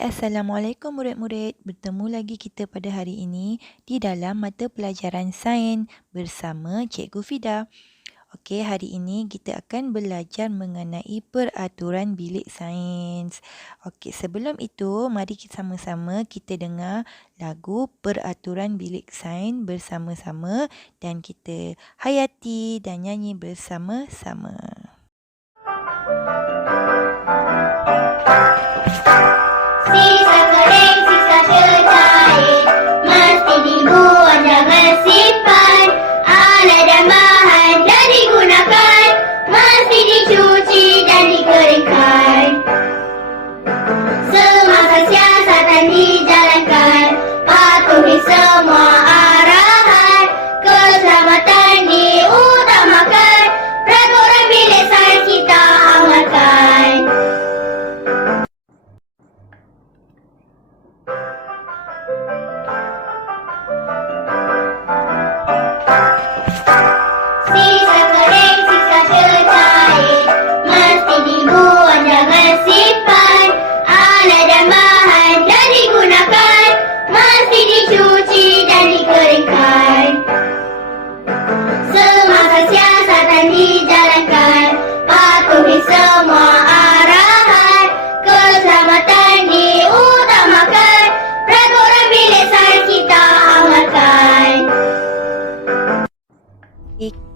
Assalamualaikum murid-murid. Bertemu lagi kita pada hari ini di dalam mata pelajaran sains bersama Cikgu Fida. Okey, hari ini kita akan belajar mengenai peraturan bilik sains. Okey, sebelum itu mari kita sama-sama kita dengar lagu Peraturan Bilik Sains bersama-sama dan kita hayati dan nyanyi bersama-sama. Sisa kering, sisa cair, mesti dibuang, jangan simpan. Alat dan bahan dah digunakan, mesti dicuci dan dikeringkan. Semasa siasatan dijalankan, patuhi semua arahan. Keselamatan diutamakan, peraturan bilik sains kita amalkan. Sisa kering, sisa cair, mesti dibuang, jangan simpan. Alat dan bahan dah digunakan, mesti dicuci dan dikeringkan. Semasa siasatan dijalankan, patuhi semua arahan. Keselamatan diutamakan, peraturan bilik sains kita amalkan.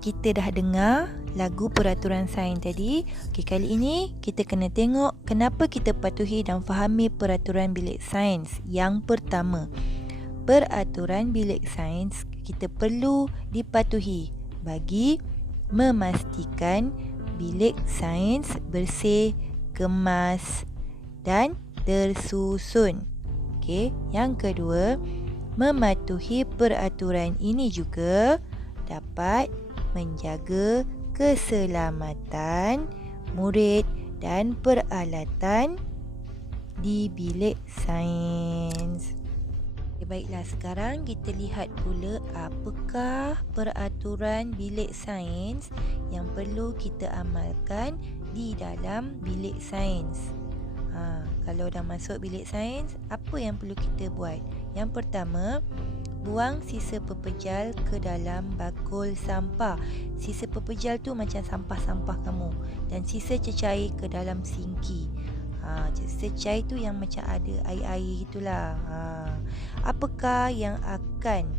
Kita dah dengar lagu peraturan sains tadi. Okey, kali ini kita kena tengok kenapa kita patuhi dan fahami peraturan bilik sains. Yang pertama, peraturan bilik sains kita perlu dipatuhi bagi memastikan bilik sains bersih, kemas dan tersusun. Okey, yang kedua, mematuhi peraturan ini juga dapat menjaga keselamatan murid dan peralatan di bilik sains. Baiklah, sekarang kita lihat pula apakah peraturan bilik sains yang perlu kita amalkan di dalam bilik sains. Kalau dah masuk bilik sains, apa yang perlu kita buat? Yang pertama, buang sisa pepejal ke dalam bakul sampah. Sisa pepejal tu macam sampah-sampah kamu. Dan sisa cecair ke dalam sinki. Cecair tu yang macam ada air-air gitulah. Apakah yang akan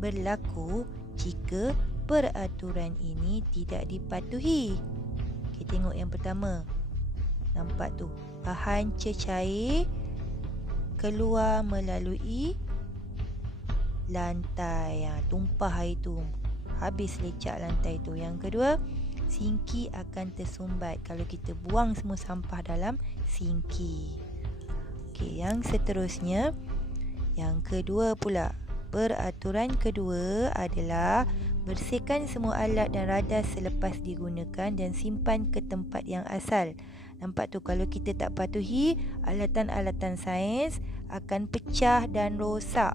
berlaku jika peraturan ini tidak dipatuhi? Kita tengok yang pertama. Nampak tu, bahan cecair keluar melalui lantai, tumpah air tu, habis lecak lantai tu. Yang kedua, sinki akan tersumbat kalau kita buang semua sampah dalam sinki. Okey, yang seterusnya, yang kedua pula, peraturan kedua adalah bersihkan semua alat dan radar selepas digunakan dan simpan ke tempat yang asal. Nampak tu, kalau kita tak patuhi, alatan-alatan sains akan pecah dan rosak.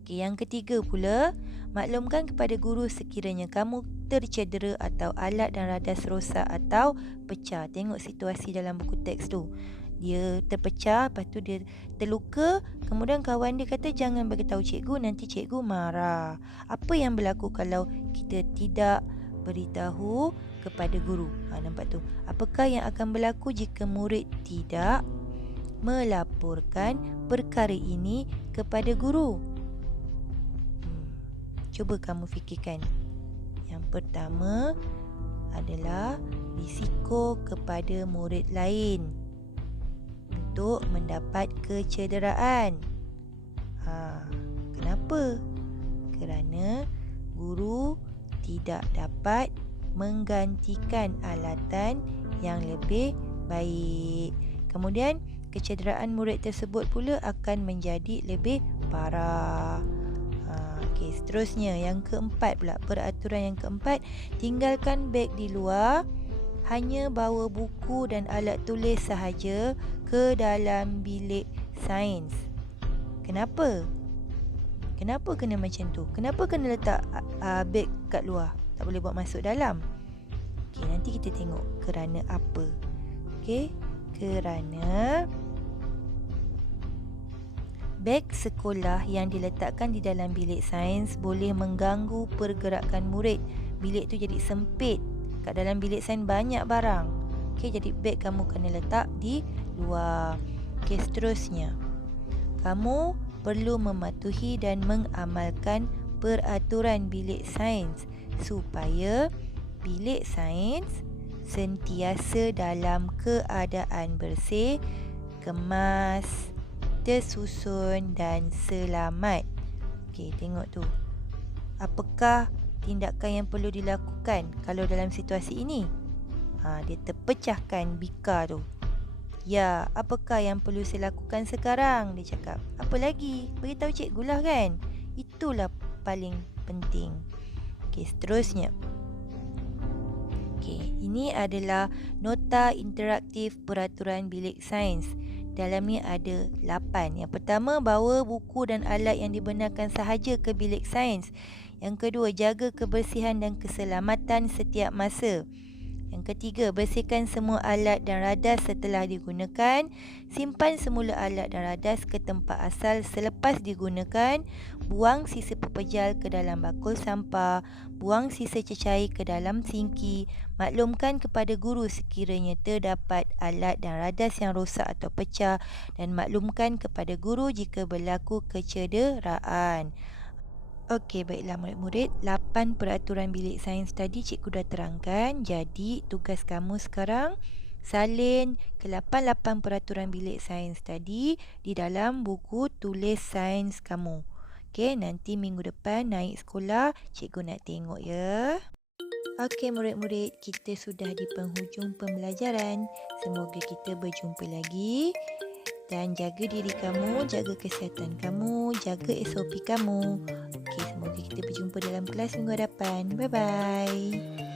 Okey, yang ketiga pula, maklumkan kepada guru sekiranya kamu tercedera atau alat dan radar rosak atau pecah. Tengok situasi dalam buku teks tu. Dia terpecah, lepas tu dia terluka, kemudian kawan dia kata jangan bagi tahu cikgu, nanti cikgu marah. Apa yang berlaku kalau kita tidak beritahu kepada guru? Nampak tu. Apakah yang akan berlaku jika murid tidak melaporkan perkara ini kepada guru? Cuba kamu fikirkan. Yang pertama adalah risiko kepada murid lain untuk mendapat kecederaan. Kenapa? Kerana guru tidak dapat menggantikan alatan yang lebih baik. Kemudian kecederaan murid tersebut pula akan menjadi lebih parah. Okey, seterusnya yang keempat pula, peraturan yang keempat, tinggalkan beg di luar, hanya bawa buku dan alat tulis sahaja ke dalam bilik sains. Kenapa? Kenapa kena macam tu? Kenapa kena letak beg kat luar? Tak boleh bawa masuk dalam? Okey, nanti kita tengok kerana apa. Okey, kerana Beg sekolah yang diletakkan di dalam bilik sains boleh mengganggu pergerakan murid. Bilik tu jadi sempit. Kat dalam bilik sains banyak barang. Okey, jadi beg kamu kena letak di luar. Okey, seterusnya. Kamu perlu mematuhi dan mengamalkan peraturan bilik sains supaya bilik sains sentiasa dalam keadaan bersih, kemas, tersusun dan selamat. Okey, tengok tu. Apakah tindakan yang perlu dilakukan kalau dalam situasi ini? Dia terpecahkan bika tu. Ya, apakah yang perlu saya lakukan sekarang? Dia cakap. Apa lagi? Beritahu cikgu lah kan? Itulah paling penting. Okey, seterusnya. Okey, ini adalah nota interaktif peraturan bilik sains. Dalamnya ada 8. Yang pertama, bawa buku dan alat yang dibenarkan sahaja ke bilik sains. Yang kedua, jaga kebersihan dan keselamatan setiap masa. Yang ketiga, bersihkan semua alat dan radas setelah digunakan. Simpan semula alat dan radas ke tempat asal selepas digunakan. Buang sisa pepejal ke dalam bakul sampah. Buang sisa cecair ke dalam sinki. Maklumkan kepada guru sekiranya terdapat alat dan radas yang rosak atau pecah. Dan maklumkan kepada guru jika berlaku kecederaan. Okey, baiklah murid-murid, 8 peraturan bilik sains tadi cikgu dah terangkan. Jadi, tugas kamu sekarang salin ke-8 peraturan bilik sains tadi di dalam buku tulis sains kamu. Okey, nanti minggu depan naik sekolah, cikgu nak tengok ya. Okey murid-murid, kita sudah di penghujung pembelajaran. Semoga kita berjumpa lagi. Dan jaga diri kamu, jaga kesihatan kamu, jaga SOP kamu. Okey, semoga kita berjumpa dalam kelas minggu hadapan. Bye-bye.